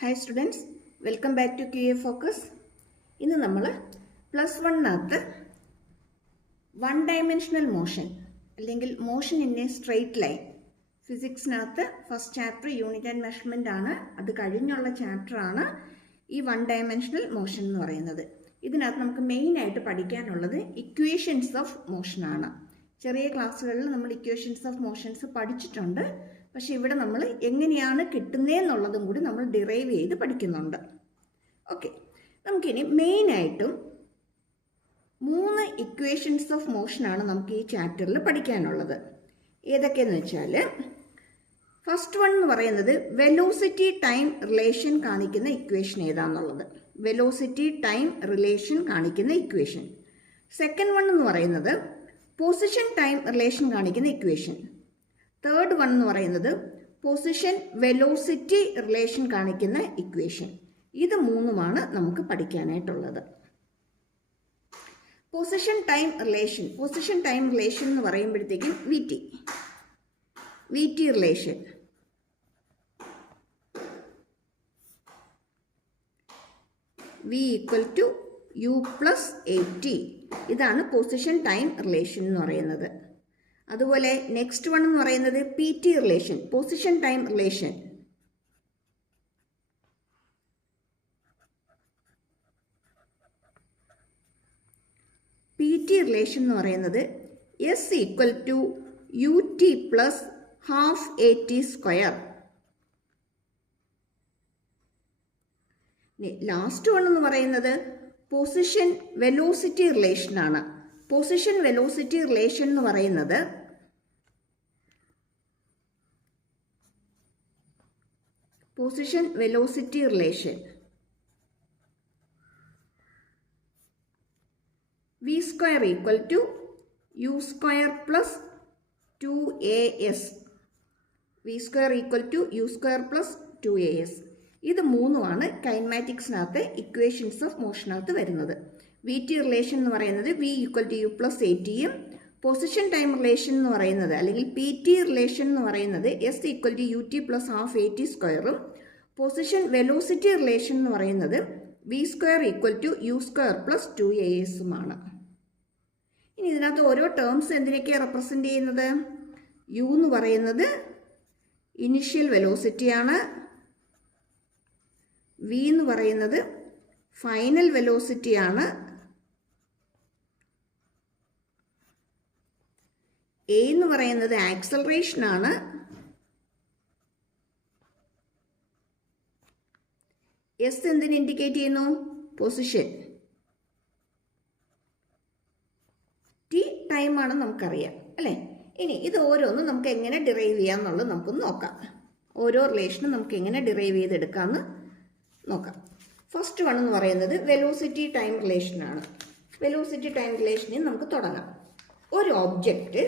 Hi students, welcome back to QA focus. ഇന്ന് നമ്മൾ +1 one dimensional motion അല്ലെങ്കിൽ motion in a straight line ഫിസിക്സിനകത്ത് first chapter unit and measurement ആണ്. അത് കഴിഞ്ഞുള്ള ചാപ്റ്ററാണ് ഈ വൺ ഡയമെൻഷണൽ മോഷൻ എന്ന് പറയുന്നത്. ഇതിനകത്ത് നമുക്ക് മെയിനായിട്ട് പഠിക്കാനുള്ളത് ഇക്വേഷൻസ് ഓഫ് മോഷനാണ്. ചെറിയ ക്ലാസ്സുകളിൽ നമ്മൾ ഇക്വേഷൻസ് ഓഫ് മോഷൻസ് പഠിച്ചിട്ടുണ്ട്. പക്ഷെ ഇവിടെ നമ്മൾ എങ്ങനെയാണ് കിട്ടുന്നതെന്നുള്ളതും കൂടി നമ്മൾ ഡിറൈവ് ചെയ്ത് പഠിക്കുന്നുണ്ട്. ഓക്കെ, നമുക്കിനി മെയിനായിട്ടും 3 ഇക്വേഷൻസ് ഓഫ് മോഷനാണ് നമുക്ക് ഈ ചാപ്റ്ററിൽ പഠിക്കാനുള്ളത്. ഏതൊക്കെയെന്ന് വെച്ചാൽ, ഫസ്റ്റ് വൺ എന്ന് പറയുന്നത് വെലോസിറ്റി ടൈം റിലേഷൻ കാണിക്കുന്ന ഇക്വേഷൻ ഏതാണെന്നുള്ളത്. വെലോസിറ്റി ടൈം റിലേഷൻ കാണിക്കുന്ന ഇക്വേഷൻ. സെക്കൻഡ് വൺ എന്ന് പറയുന്നത് പൊസിഷൻ ടൈം റിലേഷൻ കാണിക്കുന്ന ഇക്വേഷൻ. തേർഡ് വൺ എന്ന് പറയുന്നത് പൊസിഷൻ വെലോസിറ്റി റിലേഷൻ കാണിക്കുന്ന ഇക്വേഷൻ. ഇത് മൂന്നുമാണ് നമുക്ക് പഠിക്കാനായിട്ടുള്ളത്. പൊസിഷൻ ടൈം റിലേഷൻ എന്ന് പറയുമ്പോഴത്തേക്കും V T relation, V = U + AT, ഇതാണ് പൊസിഷൻ ടൈം റിലേഷൻ എന്ന് പറയുന്നത്. അതുപോലെ നെക്സ്റ്റ് വൺ എന്ന് പറയുന്നത് PT relation, position time relation. PT relation എന്ന് പറയുന്നത് S = UT + ½ AT². Last one എന്ന് പറയുന്നത് പൊസിഷൻ വെലോസിറ്റി റിലേഷൻ ആണ്. പൊസിഷൻ വെലോസിറ്റി റിലേഷൻ എന്ന് പറയുന്നത് position velocity relation V² = U² + 2AS. V² = U² + 2AS. ഇത് മൂന്നുമാണ് കൈനമാറ്റിക്സിനകത്ത് ഇക്വേഷൻസ് ഓഫ് മോഷനകത്ത് വരുന്നത്. VT റിലേഷൻ എന്ന് പറയുന്നത് V = U + ATയും, പൊസിഷൻ ടൈം റിലേഷൻ എന്ന് പറയുന്നത് അല്ലെങ്കിൽ PT റിലേഷൻ എന്ന് പറയുന്നത് S = UT + ½ AT²ഉം, position velocity relation എന്ന് പറയുന്നത് V² = U² + 2ASുമാണ്. ഇനി ഇതിനകത്ത് ഓരോ ടേംസ് എന്തിനൊക്കെയാണ് റെപ്രസെൻ്റ് ചെയ്യുന്നത്? U എന്ന് പറയുന്നത് ഇനിഷ്യൽ വെലോസിറ്റിയാണ്. V എന്ന് പറയുന്നത് ഫൈനൽ വെലോസിറ്റിയാണ്. A എന്ന് പറയുന്നത് ആക്സലറേഷൻ ആണ്. S എന്തിന് ഇൻഡിക്കേറ്റ് ചെയ്യുന്നു? പൊസിഷൻ. T ടൈമാണ് നമുക്കറിയാം അല്ലേ. ഇനി ഇത് ഓരോന്നും നമുക്ക് എങ്ങനെ ഡിറൈവ് ചെയ്യാമെന്നുള്ളത് നമുക്കൊന്ന് നോക്കാം. ഓരോ റിലേഷനും നമുക്ക് എങ്ങനെ ഡിറൈവ് ചെയ്തെടുക്കാമെന്ന് നോക്കാം. ഫസ്റ്റ് വൺ എന്ന് പറയുന്നത് വെലോസിറ്റി ടൈം റിലേഷനാണ്. വെലോസിറ്റി ടൈം റിലേഷനിൽ നമുക്ക് തുടങ്ങാം. ഒരു ഓബ്ജക്റ്റ്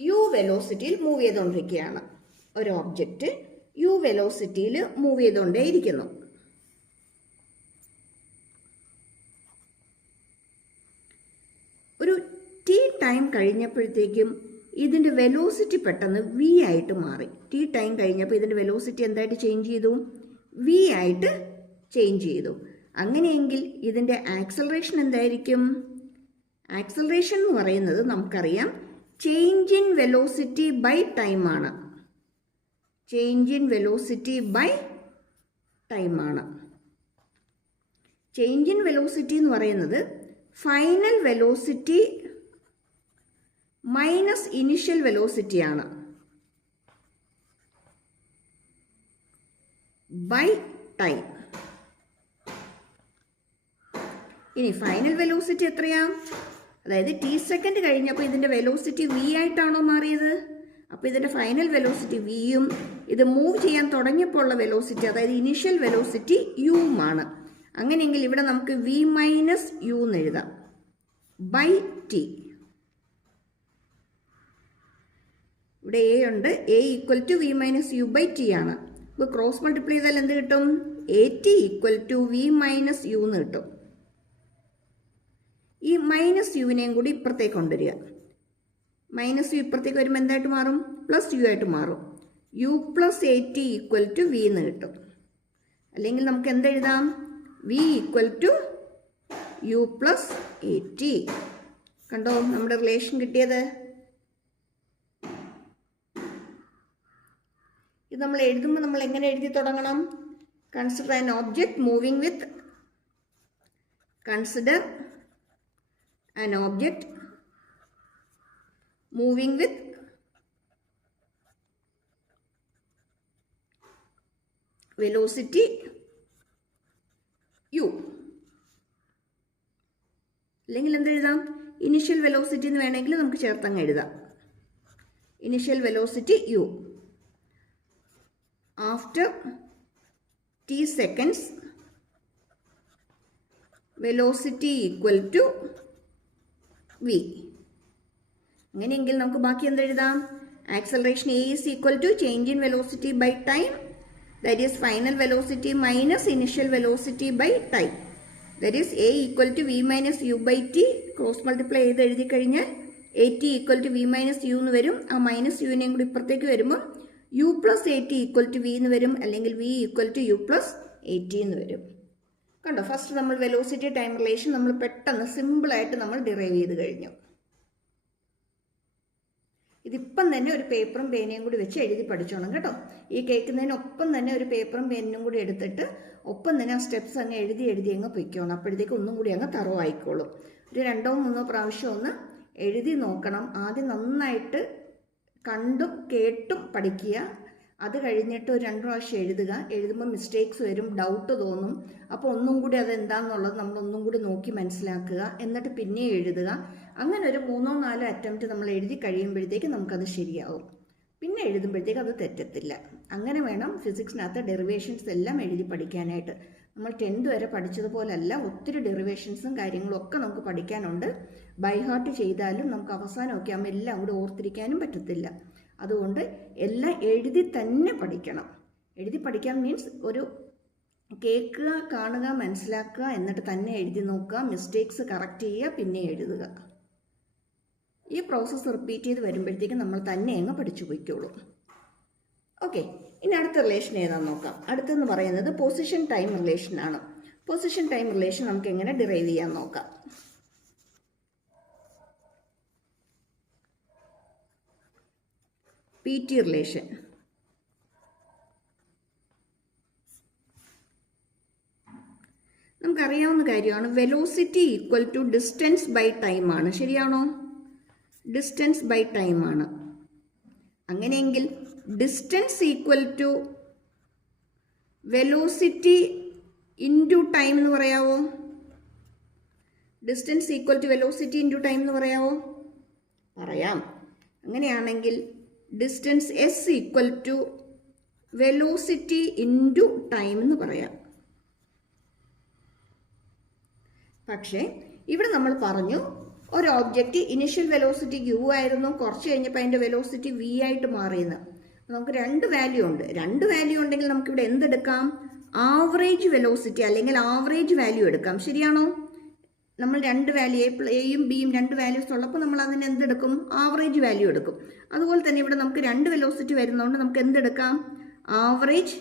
U വെലോസിറ്റിയിൽ മൂവ് ചെയ്തുകൊണ്ടിരിക്കുകയാണ്. ഒരു ഓബ്ജക്റ്റ് U വെലോസിറ്റിയിൽ മൂവ് ചെയ്തുകൊണ്ടേയിരിക്കുന്നു. ഒരു T ടൈം കഴിഞ്ഞപ്പോഴത്തേക്കും ഇതിൻ്റെ വെലോസിറ്റി പെട്ടെന്ന് V ആയിട്ട് മാറി. T ടൈം കഴിഞ്ഞപ്പോൾ ഇതിൻ്റെ വെലോസിറ്റി എന്തായിട്ട് ചേഞ്ച് ചെയ്തു? V ആയിട്ട് ചേഞ്ച് ചെയ്തു. അങ്ങനെയെങ്കിൽ ഇതിൻ്റെ ആക്സലറേഷൻ എന്തായിരിക്കും? ആക്സലറേഷൻ എന്ന് പറയുന്നത് നമുക്കറിയാം ചേഞ്ച് ഇൻ വെലോസിറ്റി ബൈ ടൈമാണ്. ചേഞ്ച് ഇൻ വെലോസിറ്റി ബൈ ടൈമാണ്. ചേഞ്ച് ഇൻ വെലോസിറ്റി എന്ന് പറയുന്നത് ഫൈനൽ വെലോസിറ്റി മൈനസ് ഇനിഷ്യൽ വെലോസിറ്റിയാണ് ബൈ ടൈം. ഇനി ഫൈനൽ വെലോസിറ്റി എത്രയാ? അതായത് T സെക്കൻഡ് കഴിഞ്ഞപ്പോൾ ഇതിൻ്റെ വെലോസിറ്റി V ആയിട്ടാണോ മാറിയത്? അപ്പോൾ ഇതിൻ്റെ ഫൈനൽ വെലോസിറ്റി Vയും ഇത് മൂവ് ചെയ്യാൻ തുടങ്ങിയപ്പോൾ ഉള്ള വെലോസിറ്റി അതായത് ഇനിഷ്യൽ വെലോസിറ്റി Uമാണ്. അങ്ങനെയെങ്കിൽ ഇവിടെ നമുക്ക് V - U എന്ന് എഴുതാം ബൈ T. ഇവിടെ A ഉണ്ട്. A = V - U by T ആണ്. ഇപ്പോൾ ക്രോസ് മൾട്ടിപ്ലൈ ചെയ്താൽ എന്ത് കിട്ടും? AT = V - U എന്ന് കിട്ടും. ഈ -Uവിനെയും കൂടി ഇപ്പുറത്തേക്ക് കൊണ്ടുവരിക. -U ഇപ്പുറത്തേക്ക് വരുമ്പോൾ എന്തായിട്ട് മാറും? +U ആയിട്ട് മാറും. U + AT = V എന്ന് കിട്ടും. അല്ലെങ്കിൽ നമുക്ക് എന്തെഴുതാം? V equal to U plus A T. കണ്ടോ നമ്മുടെ റിലേഷൻ കിട്ടിയത്? ഇത് നമ്മൾ എഴുതുമ്പോൾ നമ്മൾ എങ്ങനെ എഴുതി തുടങ്ങണം? Consider an object moving with velocity u. അല്ലെങ്കിൽ എന്തെഴുതാം? ഇനിഷ്യൽ വെലോസിറ്റി എന്ന് വേണമെങ്കിൽ നമുക്ക് ചേർത്തങ്ങ് എഴുതാം. Initial velocity u. After t seconds velocity equal to v. അങ്ങനെയെങ്കിൽ നമുക്ക് ബാക്കി എന്തെഴുതാം? Acceleration a is equal to change in velocity by time, that is final velocity minus initial velocity by time, that is a equal to v minus u by t. Cross multiply ചെയ്ത് എഴുതി കഴിഞ്ഞാൽ A T equal to V minus U എന്ന് വരും. ആ minus യുവിനെയും കൂടി ഇപ്പുറത്തേക്ക് വരുമ്പോൾ U plus A T equal to V എന്ന് വരും, അല്ലെങ്കിൽ V equal to U plus A T എന്ന് വരും. കണ്ടോ, ഫസ്റ്റ് നമ്മൾ വെലോസിറ്റി ടൈം റിലേഷൻ നമ്മൾ പെട്ടെന്ന് സിമ്പിളായിട്ട് നമ്മൾ ഡിറൈവ് ചെയ്ത് കഴിഞ്ഞു. ഇതിപ്പം തന്നെ ഒരു പേപ്പറും പേനയും കൂടി വെച്ച് എഴുതി പഠിച്ചോണം കേട്ടോ. ഈ കേൾക്കുന്നതിനൊപ്പം തന്നെ ഒരു പേപ്പറും പേനും കൂടി എടുത്തിട്ട് ഒപ്പം തന്നെ ആ സ്റ്റെപ്സ് അങ്ങ് എഴുതി അങ്ങ് പൊയ്ക്കോണം. അപ്പോഴത്തേക്ക് ഒന്നും കൂടി അങ്ങ് തറവ് ആയിക്കോളും. ഒരു 2-3 പ്രാവശ്യം ഒന്ന് എഴുതി നോക്കണം. ആദ്യം നന്നായിട്ട് കണ്ടും കേട്ടും പഠിക്കുക. അത് കഴിഞ്ഞിട്ട് ഒരു 2 പ്രാവശ്യം എഴുതുക. എഴുതുമ്പോൾ മിസ്റ്റേക്സ് വരും, ഡൗട്ട് തോന്നും. അപ്പോൾ ഒന്നും കൂടി അതെന്താണെന്നുള്ളത് നമ്മളൊന്നും കൂടി നോക്കി മനസ്സിലാക്കുക. എന്നിട്ട് പിന്നെ എഴുതുക. അങ്ങനെ ഒരു 3-4 അറ്റംപ്റ്റ് നമ്മൾ എഴുതി കഴിയുമ്പോഴത്തേക്ക് നമുക്കത് ശരിയാവും. പിന്നെ എഴുതുമ്പോഴത്തേക്ക് അത് തെറ്റത്തില്ല. അങ്ങനെ വേണം ഫിസിക്സിനകത്ത് ഡെറിവേഷൻസ് എല്ലാം എഴുതി പഠിക്കാനായിട്ട്. നമ്മൾ 10th വരെ പഠിച്ചതുപോലല്ല, ഒത്തിരി ഡെറിവേഷൻസും കാര്യങ്ങളും ഒക്കെ നമുക്ക് പഠിക്കാനുണ്ട്. ബൈ ഹാർട്ട് ചെയ്താലും നമുക്ക് അവസാനമൊക്കെ ആകുമ്പോൾ എല്ലാം കൂടെ ഓർത്തിരിക്കാനും പറ്റത്തില്ല. അതുകൊണ്ട് എല്ലാം എഴുതി തന്നെ പഠിക്കണം. എഴുതി പഠിക്കാൻ മീൻസ് ഒരു കേൾക്കുക, കാണുക, മനസ്സിലാക്കുക, എന്നിട്ട് തന്നെ എഴുതി നോക്കുക, മിസ്റ്റേക്സ് കറക്റ്റ് ചെയ്യുക, പിന്നെ എഴുതുക. ഈ പ്രോസസ്സ് റിപ്പീറ്റ് ചെയ്ത് വരുമ്പോഴത്തേക്കും നമ്മൾ തന്നെ അങ്ങ് പഠിച്ചു പോയിക്കോളൂ. ഓക്കെ, ഇനി അടുത്ത റിലേഷൻ ഏതാണെന്ന് നോക്കാം. അടുത്തെന്ന് പറയുന്നത് പൊസിഷൻ ടൈം റിലേഷൻ ആണ്. പൊസിഷൻ ടൈം റിലേഷൻ നമുക്ക് എങ്ങനെ ഡിറൈവ് ചെയ്യാൻ നോക്കാം. PT relation. നമുക്കറിയാവുന്ന കാര്യമാണ്. Velocity equal to distance by time ആണ്. ശരിയാണോ? ഡിസ്റ്റൻസ് ബൈ ടൈം ആണ്. അങ്ങനെയെങ്കിൽ distance equal to velocity into time എന്ന് പറയാവോ? Distance equal to velocity into time എന്ന് പറയാവോ? പറയാം. അങ്ങനെയാണെങ്കിൽ distance S equal to velocity into time എന്ന് പറയാം. പക്ഷേ ഇവിടെ നമ്മൾ പറഞ്ഞു ഒരു ഓബ്ജക്റ്റ് ഇനിഷ്യൽ വെലോസിറ്റി യു ആയിരുന്നു, കുറച്ച് കഴിഞ്ഞപ്പോൾ അതിൻ്റെ വെലോസിറ്റി വി ആയിട്ട് മാറിയെന്ന്. നമുക്ക് 2 വാല്യൂ ഉണ്ട്. 2 വാല്യൂ ഉണ്ടെങ്കിൽ നമുക്കിവിടെ എന്തെടുക്കാം? ആവറേജ് വെലോസിറ്റി അല്ലെങ്കിൽ ആവറേജ് വാല്യൂ എടുക്കാം. ശരിയാണോ? നമ്മൾ 2 വാല്യൂ എയും ബിയും 2 വാല്യൂസ് ഉള്ളപ്പോൾ നമ്മൾ അതിന് എന്തെടുക്കും? ആവറേജ് വാല്യൂ എടുക്കും. അതുപോലെ തന്നെ ഇവിടെ നമുക്ക് 2 വെലോസിറ്റി വരുന്നതുകൊണ്ട് നമുക്ക് എന്തെടുക്കാം? ആവറേജ്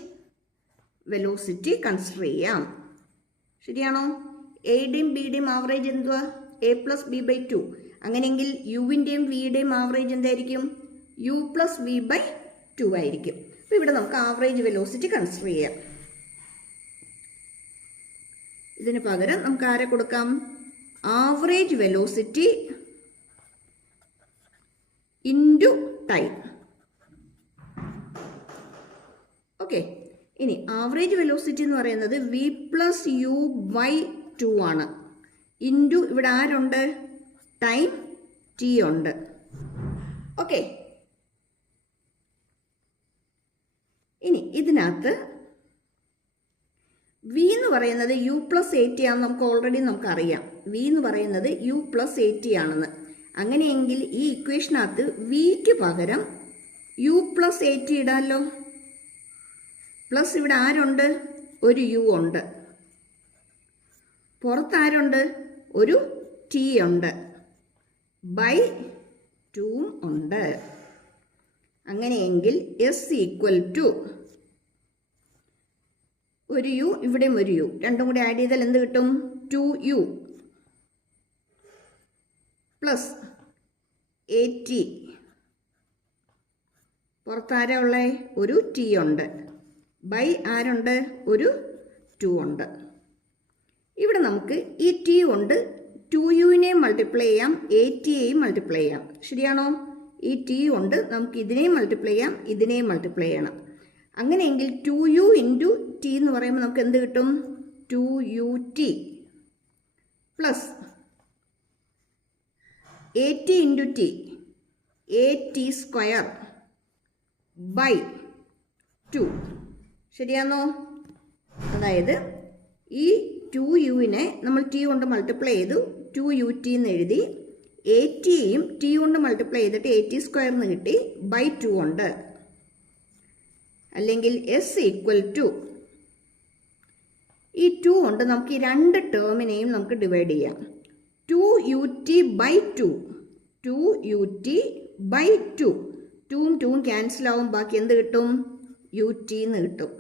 വെലോസിറ്റി കൺസിഡർ ചെയ്യാം. ശരിയാണോ? എയുടെയും ബിയുടെയും ആവറേജ് എന്തുവാ? a+b/2. അങ്ങനെയെങ്കിൽ യുവിൻ്റെയും വിയുടെയും ആവറേജ് എന്തായിരിക്കും? u+v/2 ആയിരിക്കും. അപ്പോൾ ഇവിടെ നമുക്ക് ആവറേജ് വെലോസിറ്റി കൺസിഡർ ചെയ്യാം. ഇതിന് പകരം നമുക്ക് ആരെ കൊടുക്കാം? Average velocity into time. Okay, ഇനി ആവറേജ് വെലോസിറ്റി എന്ന് പറയുന്നത് v+u/2 ആണ്. ഇൻറ്റു ഇവിടെ ആരുണ്ട്? ടൈം ടി ഉണ്ട്. ഓക്കെ, ഇനി ഇതിനകത്ത് വി എന്ന് പറയുന്നത് u+at ആണെന്ന് നമുക്ക് ഓൾറെഡി നമുക്കറിയാം. വി എന്ന് പറയുന്നത് u+at ആണെന്ന്. അങ്ങനെയെങ്കിൽ ഈ ഇക്വേഷനകത്ത് വിക്ക് പകരം u+at ഇടാമല്ലോ. പ്ലസ് ഇവിടെ ആരുണ്ട്? ഒരു യു ഉണ്ട്. പുറത്ത് ആരുണ്ട്? ഒരു ടി ഉണ്ട്. ബൈ 2 ഉണ്ട്. അങ്ങനെയെങ്കിൽ എസ് ഈക്വൽ ടു ഒരു യു, ഇവിടെയും ഒരു യു, രണ്ടും കൂടി ആഡ് ചെയ്താൽ എന്ത് കിട്ടും? 2u plus AT. പുറത്ത് ആരാ ഉള്ളേ? ഒരു ടി ഉണ്ട്. ബൈ ആരുണ്ട്? ഒരു 2 ഉണ്ട്. ഇവിടെ നമുക്ക് ഈ ടി കൊണ്ട് 2uവിനെയും മൾട്ടിപ്ലൈ ചെയ്യാം, ATയെയും മൾട്ടിപ്ലൈ ചെയ്യാം. ശരിയാണോ? ഈ ടി കൊണ്ട് നമുക്ക് ഇതിനെയും മൾട്ടിപ്ലൈ ചെയ്യാം, ഇതിനെയും മൾട്ടിപ്ലൈ ചെയ്യണം. അങ്ങനെയെങ്കിൽ 2u ഇൻറ്റു ടി എന്ന് പറയുമ്പോൾ നമുക്ക് എന്ത് കിട്ടും? 2ut plus AT into T, AT square by 2. ശരിയാണോ? അതായത് ഈ 2uവിനെ നമ്മൾ ടി കൊണ്ട് മൾട്ടിപ്ലൈ ചെയ്തു, 2ut എന്ന് എഴുതി. ATയും ടി കൊണ്ട് മൾട്ടിപ്ലൈ ചെയ്തിട്ട് AT സ്ക്വയർ എന്ന് കിട്ടി, ബൈ 2 ഉണ്ട്. അല്ലെങ്കിൽ S ഈക്വൽ ടു, ഈ 2 കൊണ്ട് നമുക്ക് ഈ രണ്ട് ടേമിനെയും നമുക്ക് ഡിവൈഡ് ചെയ്യാം. 2ut by 2, 2ut by 2. 2ഉം 2ഉം ക്യാൻസൽ ആവും, ബാക്കി എന്ത് കിട്ടും? ut എന്ന് കിട്ടും.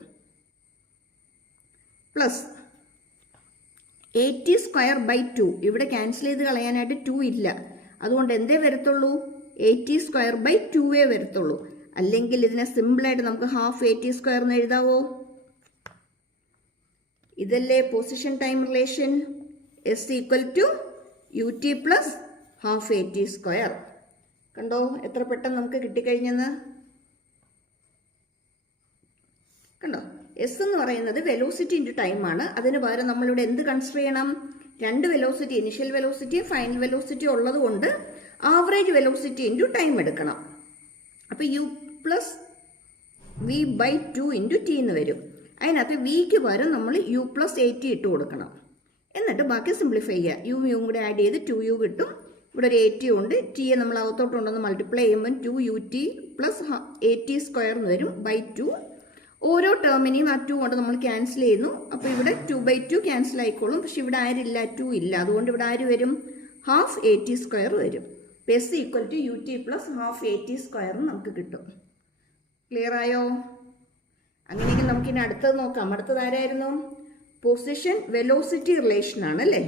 പ്ലസ് AT സ്ക്വയർ ബൈ 2, ഇവിടെ ക്യാൻസൽ ചെയ്ത് കളയാനായിട്ട് 2 ഇല്ല, അതുകൊണ്ട് എന്തേ വരത്തുള്ളൂ? AT സ്ക്വയർ ബൈ 2 വരത്തുള്ളൂ. അല്ലെങ്കിൽ ഇതിനെ സിമ്പിളായിട്ട് നമുക്ക് ഹാഫ് AT സ്ക്വയർ എന്ന് എഴുതാവോ? ഇതല്ലേ position time relation? S equal to ut plus half AT square. കണ്ടോ എത്ര പെട്ടെന്ന് നമുക്ക് കിട്ടിക്കഴിഞ്ഞെന്ന്? കണ്ടോ? എസ് എന്ന് പറയുന്നത് വെലോസിറ്റി ഇൻറ്റു ടൈമാണ്. അതിന് പകരം നമ്മളിവിടെ എന്ത് കൺസിഡർ ചെയ്യണം? രണ്ട് velocity, initial velocity final velocity ഉള്ളത് കൊണ്ട് ആവറേജ് വെലോസിറ്റി ഇൻറ്റു ടൈം എടുക്കണം. അപ്പോൾ u plus v by 2 into T എന്ന് വരും. അതിനകത്ത് വിക്ക് പകരം നമ്മൾ u പ്ലസ് AT ഇട്ട് കൊടുക്കണം. എന്നിട്ട് ബാക്കി സിംപ്ലിഫൈ ചെയ്യുക. യും കൂടെ ആഡ് ചെയ്ത് 2u കിട്ടും. ഇവിടെ ഒരു AT ഉണ്ട്, ടിയെ നമ്മൾ അകത്തോട്ട് കൊണ്ടുവന്ന് മൾട്ടിപ്ലൈ ചെയ്യുമ്പോൾ 2ut പ്ലസ് AT സ്ക്വയർ എന്ന് വരും, ബൈ 2. ഓരോ ടേമിനെയും ആ 2 കൊണ്ട് നമ്മൾ ക്യാൻസൽ ചെയ്യുന്നു. അപ്പോൾ ഇവിടെ 2/2 ക്യാൻസൽ ആയിക്കോളും. പക്ഷെ ഇവിടെ ആരില്ല, 2 ഇല്ല, അതുകൊണ്ട് ഇവിടെ ആര് വരും? ഹാഫ് AT സ്ക്വയർ വരും. S equal to ut plus half AT square നമുക്ക് കിട്ടും. ക്ലിയർ ആയോ? അങ്ങനെയെങ്കിൽ നമുക്കിനി അടുത്തത് നോക്കാം. അടുത്തത് ആരായിരുന്നു? പൊസിഷൻ വെലോസിറ്റി റിലേഷൻ ആണ് അല്ലേ?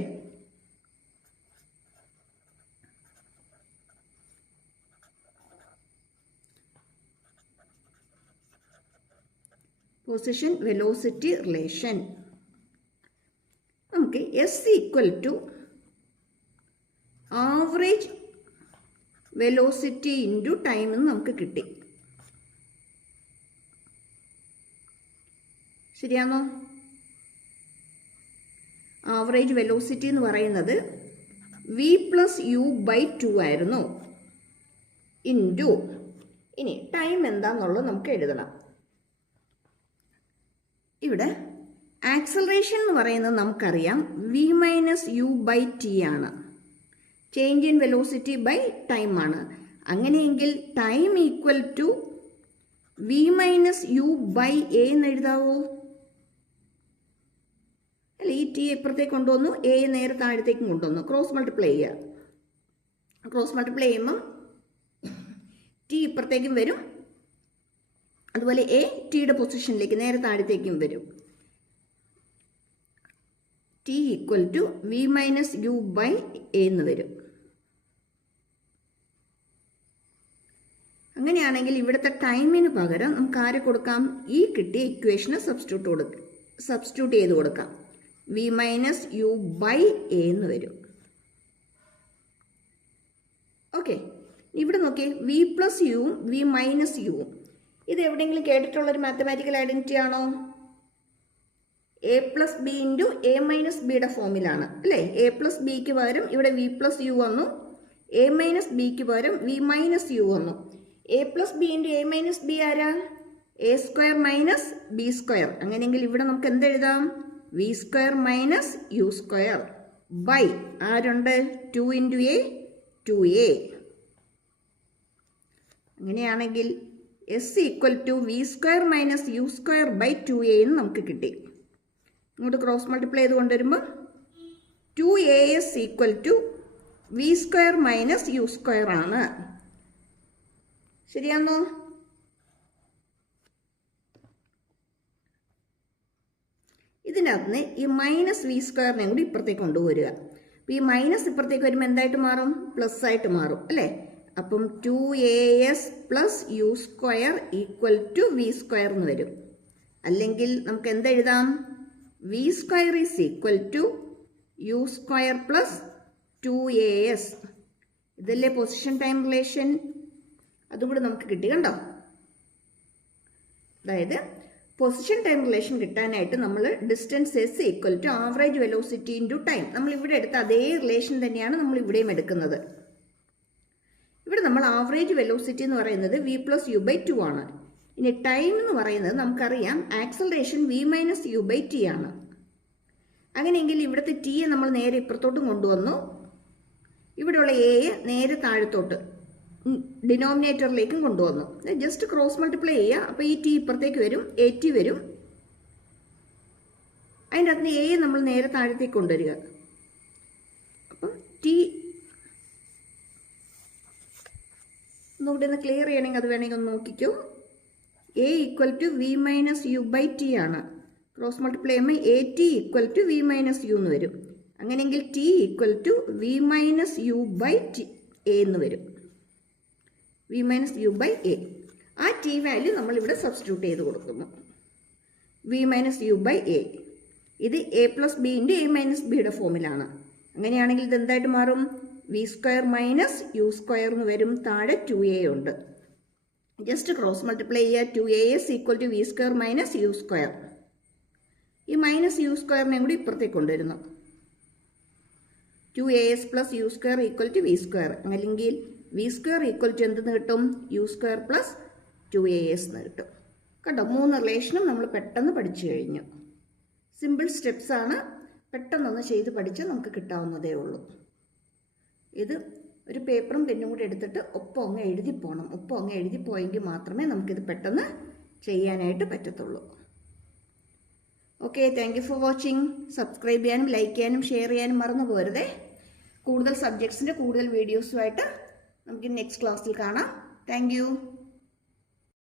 Position velocity relation. നമുക്ക് S equal to average velocity into time എന്ന് നമുക്ക് കിട്ടി. ശരിയാണോ? ആവറേജ് വെലോസിറ്റി എന്ന് പറയുന്നത് v പ്ലസ് u ബൈ 2 ആയിരുന്നു, ഇൻറ്റു. ഇനി ടൈം എന്താണെന്നുള്ളത് നമുക്ക് എഴുതണം. ഇവിടെ ആക്സലറേഷൻ എന്ന് പറയുന്നത് നമുക്കറിയാം v minus U by T ആണ്. Change in velocity by time ആണ്. അങ്ങനെയെങ്കിൽ time equal to v minus U by A എന്ന് എഴുതാവോ? അല്ല, ഈ ടി ഇപ്പുറത്തേക്ക് കൊണ്ടുവന്നു, എ നേരെ താഴത്തേക്കും കൊണ്ടുവന്നു. ക്രോസ് മൾട്ടിപ്ലൈ ചെയ്യുക. ക്രോസ് മൾട്ടിപ്ലൈ ചെയ്യുമ്പം ടി ഇപ്പുറത്തേക്കും വരും, അതുപോലെ എ ടിയുടെ പൊസിഷനിലേക്ക് നേരെ താഴത്തേക്കും വരും. T equal to v minus U by A എന്ന് വരും. അങ്ങനെയാണെങ്കിൽ ഇവിടുത്തെ ടൈമിന് പകരം നമുക്ക് ആരെ കൊടുക്കാം? ഈ കിട്ടിയ ഇക്വേഷന് സബ്സ്റ്റിറ്റ്യൂട്ട് ചെയ്ത് കൊടുക്കാം. v minus U by A എന്ന് വരും. ഓക്കെ, ഇവിടെ നോക്കിയേ, v പ്ലസ് യുവും v മൈനസ് യുവും ഇത് എവിടെയെങ്കിലും കേട്ടിട്ടുള്ളൊരു മാത്തമാറ്റിക്കൽ ഐഡന്റിറ്റി ആണോ? A plus B into A minus ബിയുടെ ഫോമിലാണ് അല്ലേ? എ പ്ലസ് ബിക്ക് പകരം ഇവിടെ v പ്ലസ് യു വന്നു, എ മൈനസ് ബിക്ക് പകരം v മൈനസ് യു വന്നു. A plus B into A minus B ആരാ? A square minus B square. അങ്ങനെയെങ്കിൽ ഇവിടെ നമുക്ക് എന്തെഴുതാം? v square minus U square by ആരുണ്ട്? 2 ഇൻറ്റു എ 2a. അങ്ങനെയാണെങ്കിൽ S equal to v square minus U square by 2a എന്ന് നമുക്ക് കിട്ടി. ഇങ്ങോട്ട് ക്രോസ് മൾട്ടിപ്ലൈ ചെയ്ത് കൊണ്ടുവരുമ്പോൾ 2as equal to v square minus U square ആണ്. ശരിയാണോ? ഇതിനകത്ത് നിന്ന് ഈ മൈനസ് വി സ്ക്വയറിനെ കൂടി ഇപ്പുറത്തേക്ക് കൊണ്ടുവരിക. അപ്പോൾ ഈ മൈനസ് ഇപ്പുറത്തേക്ക് വരുമ്പോൾ എന്തായിട്ട് മാറും? പ്ലസ് ആയിട്ട് മാറും അല്ലേ? അപ്പം 2as plus U square equal to V square എന്ന് വരും. അല്ലെങ്കിൽ നമുക്ക് എന്തെഴുതാം? V square is equal to U square plus 2as. ഇതല്ലേ പൊസിഷൻ ടൈം റിലേഷൻ? അതുകൂടെ നമുക്ക് കിട്ടി. കണ്ടോ? അതായത് പൊസിഷൻ ടൈം റിലേഷൻ കിട്ടാനായിട്ട് നമ്മൾ distance S equal to average velocity into time, നമ്മൾ ഇവിടെ എടുത്ത അതേ റിലേഷൻ തന്നെയാണ് നമ്മൾ ഇവിടെയും എടുക്കുന്നത്. ഇവിടെ നമ്മൾ ആവറേജ് വെലോസിറ്റി എന്ന് പറയുന്നത് v പ്ലസ് യു ബൈ 2 ആണ്. ഇനി ടൈം എന്ന് പറയുന്നത് നമുക്കറിയാം acceleration v minus U by T ആണ്. അങ്ങനെയെങ്കിൽ ഇവിടുത്തെ ടിയെ നമ്മൾ നേരെ ഇപ്പുറത്തോട്ടും കൊണ്ടുവന്നു. ഇവിടെയുള്ള എയെ നേരെ താഴത്തോട്ട് ഡിനോമിനേറ്ററിലേക്കും കൊണ്ടുവന്നു. ജസ്റ്റ് ക്രോസ് മൾട്ടിപ്ലൈ ചെയ്യുക. അപ്പോൾ ഈ ടി ഇപ്പുറത്തേക്ക് വരും, എ ടി വരും. അതിൻ്റെ അകത്ത് എയെ നമ്മൾ നേരെ താഴത്തേക്ക് കൊണ്ടുവരിക. അപ്പം ടി ഒന്നുകൂടി ഒന്ന് ക്ലിയർ ചെയ്യണമെങ്കിൽ അത് വേണമെങ്കിൽ ഒന്ന് നോക്കിക്കോ. A equal to V minus U by T ആണ്. ക്രോസ് മൾട്ടിപ്ലൈ ചെയ്യുമ്പോൾ A T equal to V minus U എന്ന് വരും. അങ്ങനെയെങ്കിൽ T equal to V minus U by T A എന്ന് വരും. V minus U by A. ആ T value നമ്മളിവിടെ substitute ചെയ്ത് കൊടുക്കുന്നു. V minus U by A. ഇത് A plus B into A minus ബിയുടെ ഫോമിലാണ്. അങ്ങനെയാണെങ്കിൽ ഇത് എന്തായിട്ട് മാറും? V square minus U square എന്ന് വരും. താഴെ 2a ഉണ്ട്. ജസ്റ്റ് ക്രോസ് മൾട്ടിപ്ലൈ ചെയ്യുക. 2as equal to V square minus U square. ഈ മൈനസ് യു സ്ക്വയറിനെ കൂടി ഇപ്പുറത്തേക്ക് കൊണ്ടുവരുന്നു. 2as plus U square equal to V square. അല്ലെങ്കിൽ വി സ്ക്വയർ ഈക്വൽ ടു എന്തെന്ന് കിട്ടും? യു സ്ക്വയർ പ്ലസ് 2as എന്ന് കിട്ടും. കണ്ടോ? 3 റിലേഷനും നമ്മൾ പെട്ടെന്ന് പഠിച്ചു കഴിഞ്ഞു. സിമ്പിൾ സ്റ്റെപ്സ് ആണ്. പെട്ടെന്നൊന്ന് ചെയ്ത് പഠിച്ചാൽ നമുക്ക് കിട്ടാവുന്നതേ ഉള്ളൂ. ഇത് ഒരു പേപ്പറും പെന്നും കൂടി എടുത്തിട്ട് ഒപ്പം അങ്ങ് എഴുതി പോകണം. ഒപ്പം അങ്ങ് എഴുതി പോയെങ്കിൽ മാത്രമേ നമുക്കിത് പെട്ടെന്ന് ചെയ്യാനായിട്ട് പറ്റത്തുള്ളൂ. Okay, thank you for watching. Subscribe ചെയ്യാനും ലൈക്ക് ചെയ്യാനും ഷെയർ ചെയ്യാനും മറന്നു പോരുതേ. കൂടുതൽ സബ്ജക്ട്സിൻ്റെ കൂടുതൽ വീഡിയോസുമായിട്ട് നമുക്ക് നെക്സ്റ്റ് ക്ലാസ്സിൽ കാണാം. Thank you.